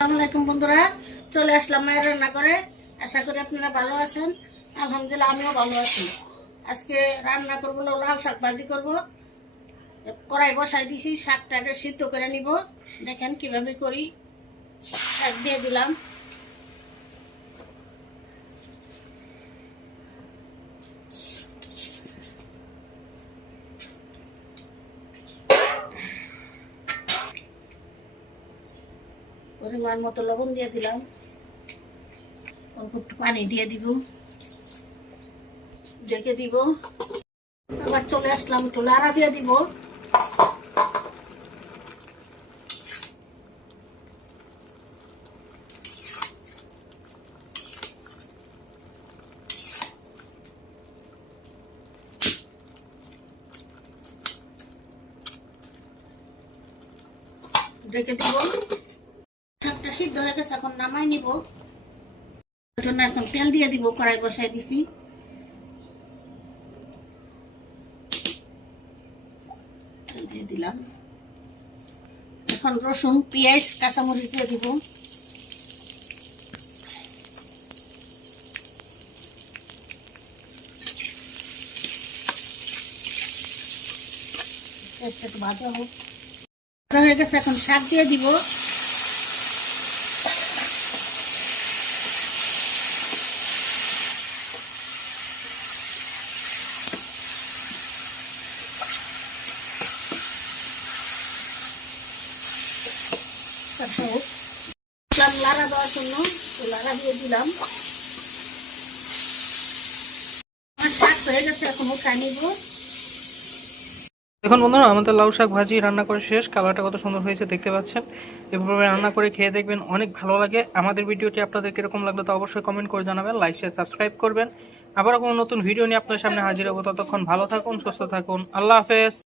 আসসালামু আলাইকুম বন্ধুরা, চলে আসলাম মায়ের রান্না করে। আশা করি আপনারা ভালো আছেন। আলহামদুলিল্লাহ, আমিও ভালো আছি। আজকে রান্না করব লাউ শাক ভাজি করব। কড়াই বসাই দিছি, শাকটাকে সিদ্ধ করে নিব। দেখেন কীভাবে করি। শাক দিয়ে দিলাম। পরিমাণ মতো লবণ দিয়ে দিলাম। অল্প একটু পানি দিয়ে দিব। ডেকে দিব। আবার চলে আসলাম একটু লাড়া দিয়ে দিব। ডেকে দিব। সিদ্ধ হয়ে গেছে, এখন নামাই নিব। জন্য এখন তেল দিয়ে দিব, কড়াই বসাই দিছি। দিয়ে দিলাম। এখন রসুন, পেঁয়াজ, কাঁচামরিচ দিয়ে দিব। ভাজা হোক। ভাজা হয়ে গেছে, এখন শাক দিয়ে দিব। এখন বন্ধুরা, আমাদের লাউ শাক ভাজি রান্না করে শেষ। কালারটা কত সুন্দর হয়েছে দেখতে পাচ্ছেন। এভাবে রান্না করে খেয়ে দেখবেন অনেক ভালো লাগে। আমাদের ভিডিওটি আপনাদের কীরকম লাগল তো অবশ্যই কমেন্ট করে জানাবেন লাইক শেয়ার সাবস্ক্রাইব করবেন। আবার কোনো নতুন ভিডিও নিয়ে আপনার সামনে হাজির হব। ততক্ষণ ভালো থাকুন, সুস্থ থাকুন। আল্লাহ হাফেজ।